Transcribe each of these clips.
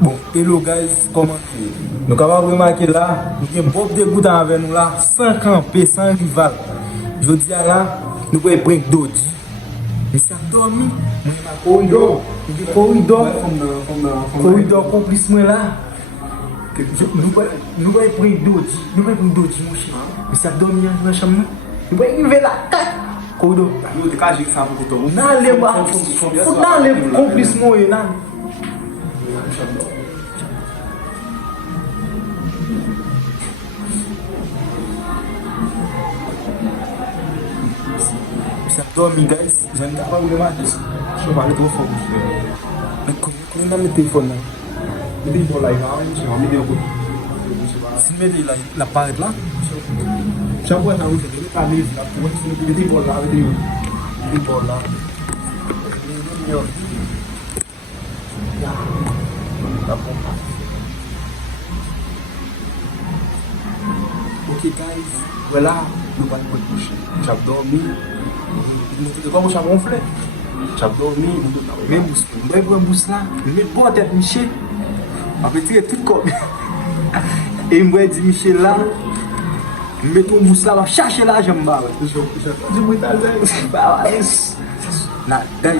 Bon, hello guys, comment nous avons remarqué là, nous avons beaucoup de dégoûtants avec nous là, sans camper, sans rival. Je dis à là, nous pouvons prendre Dodi. Mais ça dormi, corridor, complice moi là. Nous pouvons prendre Dodi, mon cher. Mais ça dormi dans la chambre. Nous pouvons arriver là, corridor. Yo, de cas, j'ai ça pour tout. Dans les bas, dans les complices moi là. Dormi guys, j'en ai pas vraiment dit. Je vais aller trop fort. Mais comment on a le téléphone là? Le téléphone là, il va me dire si me dit la parade là, je vois ça où c'est pas mis là pour le téléphone là avec le téléphone là. Ok guys, voilà, nous allons nous coucher. J'ai dormi. Nous avons pas gonflé. J'ai dormi, nous avons un boost là. Nous mettons bon tête Michel. Après tirer tout comme. Et moi dit Michel là. Nous mettons un boost là, on va chercher là, j'aime pas. Je me dis bah ouais. Nah, guys,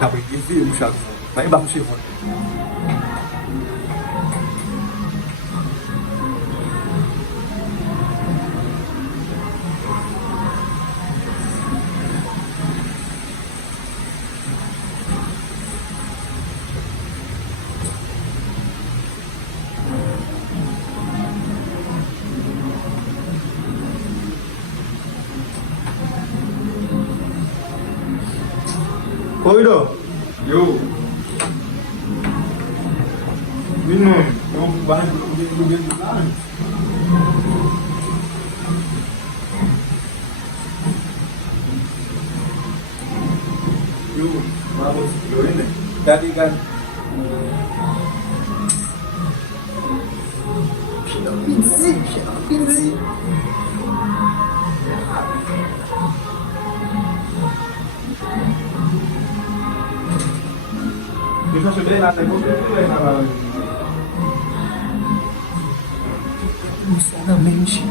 après il fait chaque fois. Il va coucher fort. corridor. Yo. Não. Eu vai no meio do carro. Eu vamos eu ainda. Tá ligado? Pinzi. Eu já cheguei lá, tem muito lá. Insanamente.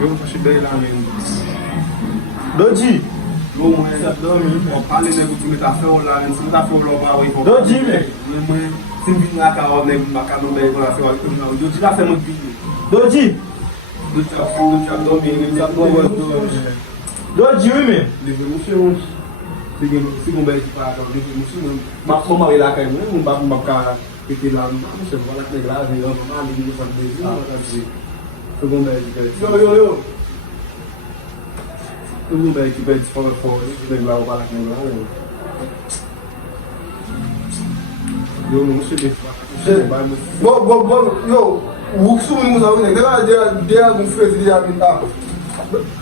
Eu já cheguei lá mesmo. Dodi. Yo, moi, on parle de vous mettre à faire là, même si vous avez fait le bas, il faut. Dodi, mais. Moi, si vous venez à Carole, vous n'avez pas de faire le Dodi, là, fait mon vidéo. Dodi. Dodi, Dodi, oui, mais. Si vous avez pas ma maman est là quand même, on va pas péter là, je vois la tête là, je vais normalement aller faire des seconde yo. Tout bem que vai disparar fora, lembrar o bala que lá. Eu não sei Yo, o que nous avons dit, il y a une fraise, il y a une arme.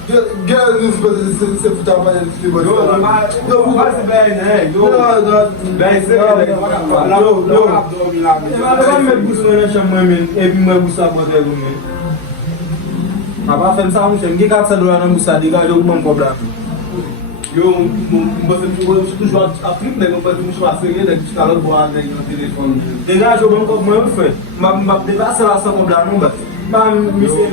Il y a une fraise, c'est pour travailler. Yo, vous passez bien, né? Yo, bem, c'est là, Ela me busca na chama men, e me busca bote men. Aba fem sa mon chen, ge kat sa do na busca de ga yo mon problème. yo, você toujours a flip, né? Não pode me chamar assim, né? Que está lá boa, né? No telefone. De ga yo bon ko mo fe. Ma de ba sa sa problème non ba. Ba mi so bien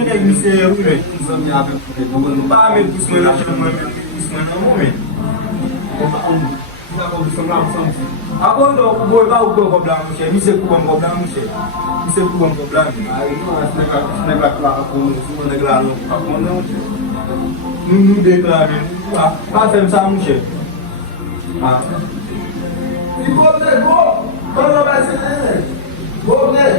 avec mi se oui mais. Nous sommes avec Ba me busca na chama men, busca na mo men. Ako ndo ko boy ba ko problème mon chen, mi se ko bon problème mon chen. Mi se ko bon problème. aí não é claro com o negro não. Nous déclarons. Pas faire ça, mon cher. Il faut venir, go! Comment va se go, venez!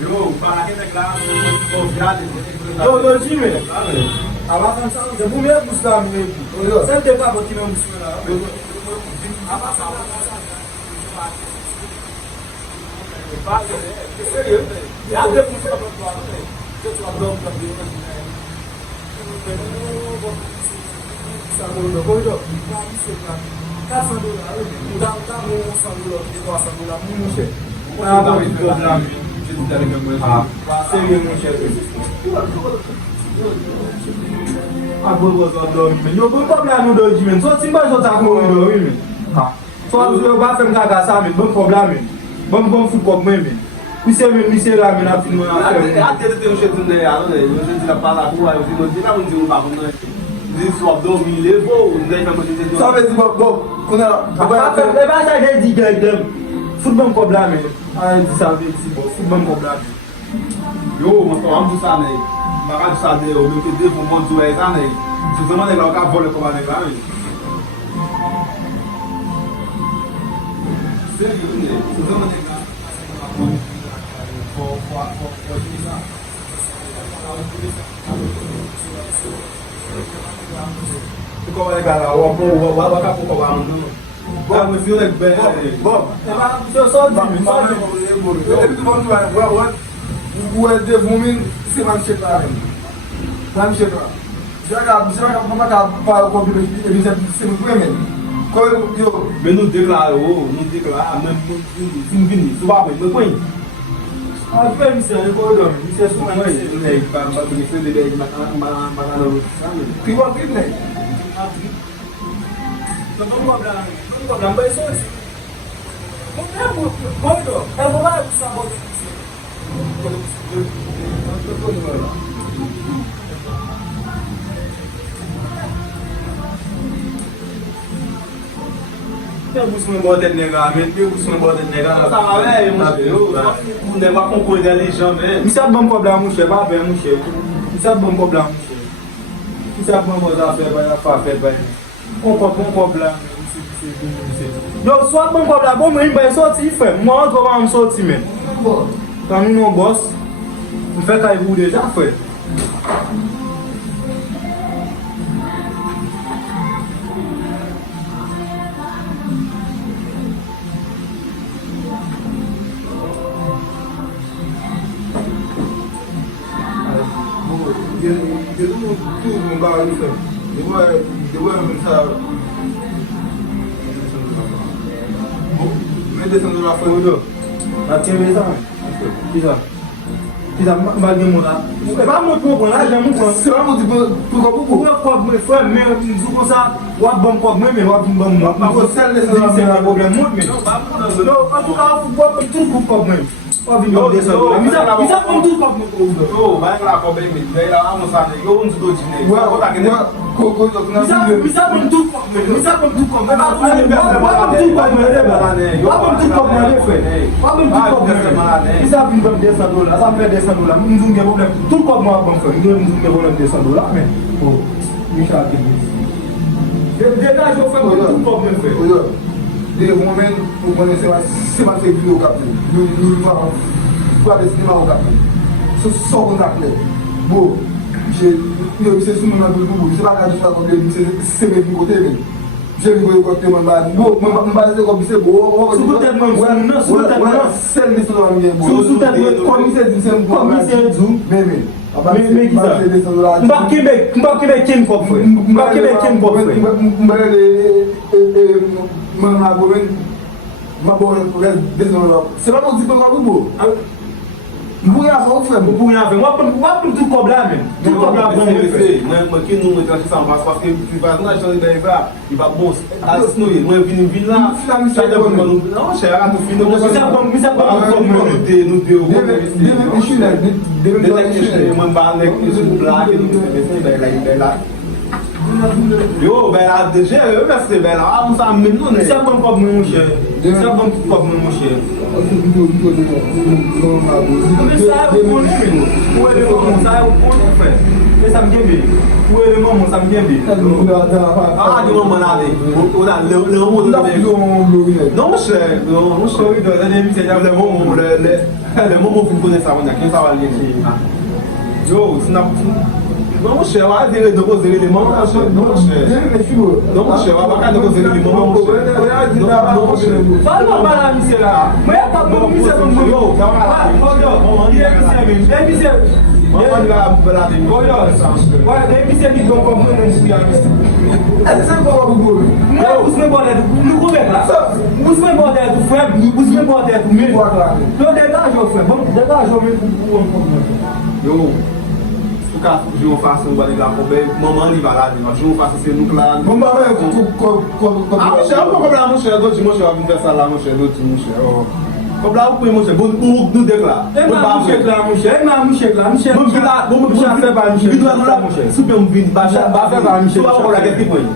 Yo, para que negro, os grandes. Yo, Jimmy. Aba faire ça, c'est pour mieux pour ça, mais. Ça ne pas votre nom, monsieur là. Sérieux? Il y a deux pour Yo bon problem nou do di men. So timba so ta kon do men. So yo ba fem gaga sa men, bon problem men. Bon foot kop men men. Mise la men a fin men a fem. Até tem um jeito de ano, né? Eu já tinha para a rua, eu não tinha onde um babu, né? Diz o abdômen levou, não tem como dizer. Sa ve di bon, konan, Ba fem, e ba sa de di gay dem. Foot bon problem men. A di sa ve si bon, foot bon problem. Yo, mas falamos do Sanei. Mas do Sanei, eu não entendi como monte o Sanei. Se você mandar o carro, vou como a negar, hein? Sério, né? Se você mandar Ficou legal lá, o abacaxi ficou lá. Bom, meu filho é bem. bon, So so di men. epi di bon nou ou e devon min, se man chek la men. Man chek la. Se la ka papa ka pa kompi epi se mi kwe men. Kwa yo, Mais nous déclarons, même si nous venons, nous va me coin. A fe mise an ko do men. Mise sou an Mas men. ele vai me fazer de ki wak kip ne. So bon problem ba so si. Bon do. E bo ba sa bo. Tem bus men bote nega men, tem bus men bote nega. Ça va, eu não vai concordar ali jamais. Mise bon problem mouche, ba ben mouche. Mise bon problem mouche. Mise bon mo za fe ba ya fa fe ba. On problem. Yo, so bon problem, bon men ba sorti fe. Mo an go ba m sorti men. Kan nou nou boss. M fe kay vou deja fe. De nou tou moun ba an fe. De wè men sa. Men desen do la fe. Odo. La tiene sa. Kisa. Kisa ba gen mo la. E ba mo pou kon la, jan mo kon. Se la moun di pou Ou yo kop me fwe, men mzou kon sa, wap bon kop men, men wap bon mwen. Mwen sel de sa Se la problem moun men. Yo, an tou ka wap tout kop men. Wap vin yon desen do la. Misa kon tout kop men pou do. Yo, vai lá com bem, vai lá almoçar, eu não estou de nem. Wè, Misa kon tout kop men. Misa kon tout kop men. Wap kon tout kop men de be. Wap kon tout kop men de fe. Wap kon tout kop men. Misa vin bon desen do la. Sa fe desen do la. Mzou gen problem. Tout kop men wap bon fe. Mzou gen problem desen do la men. Misa gen dis. Degaj yo fe tout kop men fe. De moun men, ou konen seman se vide ou kapten. Nou fwa de sinima ou kapten. So kon akle. Bo, yo se sou moun nan pou se baka di fwa kote, se me vin kote men. Je vin kote man ba. Bo, man ba se kote se bo. Sou kote man, sou kote man. Sel de sou nan men bo. Sou kote man. Komise di se mou. Komise djou. Men. Men giza. Mba kibe kin kop fwe. Mba kibe kin kop fwe. Mwen a bo men, mwen bo res deson lop. Se la moun di pe kwa pou bo. Mwen a sa ou fwe mwen. Mwen a fe, wap pou tout kop la men. Tout kop la bon men fe. Mas que não entra aqui mas parce que tu vas na chance daí vai e vai bom. Assim não é vindo lá. Sai da bomba não, chega no fim do Misa bon kop men. não deu. Deve chile, deve Mwen ba nek isso black não lá. Yo, ben la deje, yo mersi, ben la, a mou sa men nou ne. Misa bon kop men mou chè. Misa bon kop men mou chè. Mwen sa e ou konen men. Ou e le moun sa e ou konen fè. E sa m genbe. Ou e le moun sa m genbe. A di moun manade. Ou da, le moun de ben. Non chè, non chè. Le moun fin kone sa moun ya, ken sa wale gen. Yo, si na Non, mon cher, on va dire de causer les moments, mon cher. Non, mon cher. Non, mon cher, on va pas causer les moments, mon cher. Non, mon cher. Parle-moi pas là, monsieur là. Mais il n'y a pas de monsieur comme vous. Il est monsieur. On va la vie. Ouais, monsieur qui doit comprendre ce qu'il y a. C'est quoi vous voulez? Moi, vous me parlez de nous couper là. Vous me parlez de frère, vous me parlez de mes. Non, dégage, frère. Bon, dégage, on met pour un Yo, se ka jou fason wale la koube, maman li va la di, jou fason se nou kla. Bon, bah, ouais, Ah, mon cher, pou la mon cher, do di mon cher, avin fè sa la mon cher, do di mon cher. Koube la ou pou mon cher, bon ou nou dek la. E ma mouche la, mouche. E ma mouche la, mouche. Bon vi la, bon mouche a fè ba mouche. Vi do a nou la mouche. Soupe mou vin, ba fè ba mouche. Sou a ou la geti pou yi.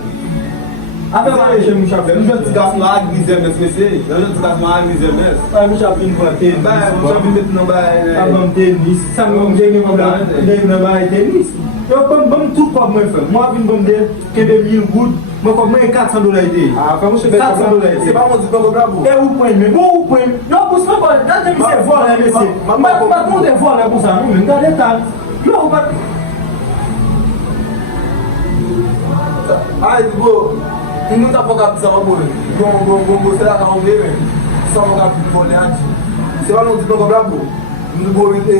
Ape ba mouche, mouche a fè. Nou jò ti gas nou a glize mes mese. Nou jò ti gas nou a glize mes. Mouche a fin kwa tenis. Mouche a vin met nou ba. Abam tenis. Sa mou jenge mou la. Dek nan ba tenis. Yo bam tout kwa mwen fè. Mwa vin bam de kebe 1000 goud. Mwen kwa mwen $400 ide. Ah, fè mouche 400 ide. Se pa moun di koube bravo. E ou pwen men, bon ou pwen. Yo pou se pa, date mi se vwa la mese. Mwa kon de vwa la pou sa nou men, gade tan. Yo ou pat. Ay, bro, nou ta pou kapi sa wabou. Bon, se la ka wabou men. Sa wabou kapi pou le ati. Se wabou nou di pou bravo. Nou bo ite,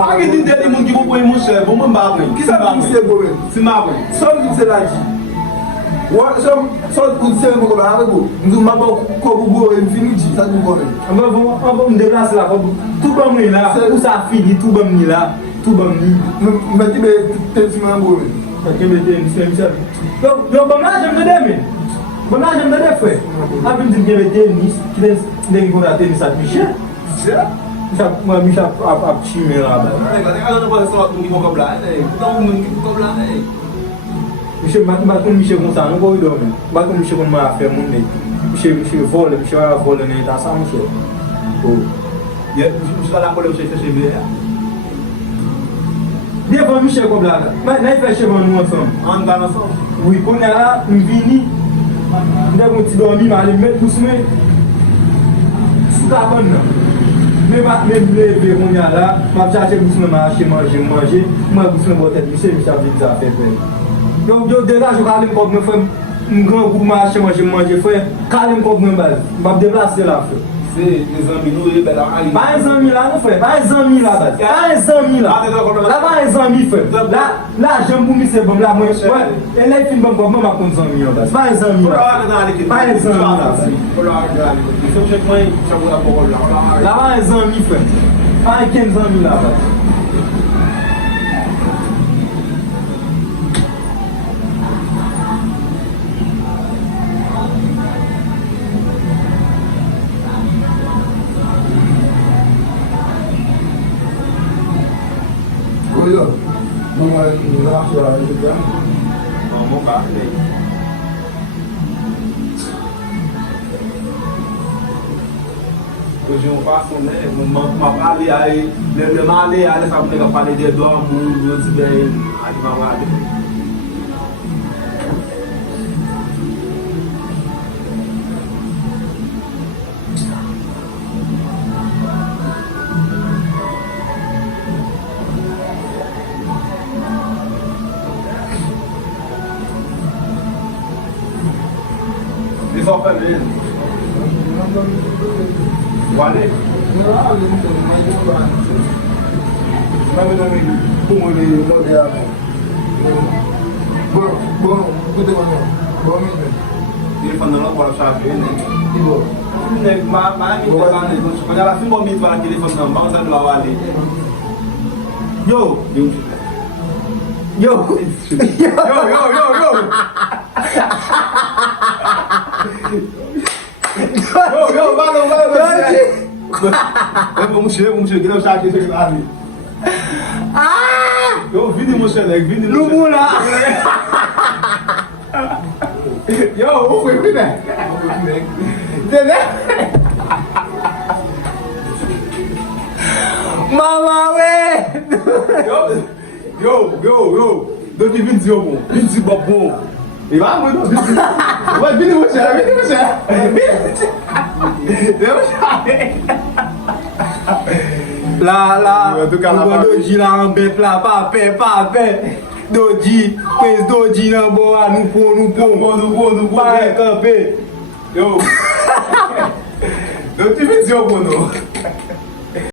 A ki din deli moun ki pou pou moun cher, pou moun ba pou. Ki sa pou se bo men? Si ma pou. Sò nou se la di. Sò nou se moun kou bravo bo. Nou ma pou kou bo e fini di, sa nou kou men. An bon m deplase la, tout bam ni la. Ou sa fini, tout bam ni la. Tout bam ni. Mwen ti be ten si men an bo men. Keme tenis, tenis. Yo bam la jem de de men. Bam la jem de de fwe. Apim di keme tenis, ki den kon a tenis at Michel. Michel? Michel ap chime la ba. Michel, bakon Michel kon sa, nou kou yi do men. Bakon Michel kon ma a fe moun men. Michel vole, Michel a vole nan etan sa Michel. Mouche la kole mouche fè cheve ya. Devan Michel kou bla la. Nan yi fè chevan nou an som. An dan an son. Oui, kon ya la, m vini. Mwen kon ti dormi, ma li met pou sme. Sou ka kon nan. Men leve kon ya la, ma chache pou sme ma hache manje. Mwen pou sme botet Michel, Michel vini za fè fè. Yo deja yo kalem kop mwen fè, m gran kou ma hache manje fè, kalem kop mwen baz. Mwen deplase la fè. Se, les amis nou e bela ali. Ba e zanmi la nou fè, ba e zanmi la baz. Ba e zanmi la. La ba e zanmi fè. La jem pou mi se bom la mwen fè. E lè fin bom kop mwen ma kon zanmi yo baz. Ba e zanmi la. Ba e zanmi la baz. La ba e zanmi fè. Ba e ken zanmi la baz. Yo, mwen la fè la vè jan. Moun ka le. Hoje eu faço, né? Uma palha aí, le male aí, essa pega palha de dó, mundo, eu se bem, aí vai lá. Eles vão fazer. Vale? Ele falando agora chave, né? Mas quando ela filma o mito, ela queria falar, não, vamos lá do ali. Yo! Vamos chegar, eu já aqui, chegar ali. Eu vi de você, né? Vi de você. Lumula! Yo, foi, né? Entendeu? Mama, ué! Yo, 2020 bom, 20 bom. E vai muito, vai vir você, La, o Godoji la an bet la, pa pe. Doji, prince Doji nan bo a, nou pou. Pa e kampe. Yo. Yo, tu veux dire bon non?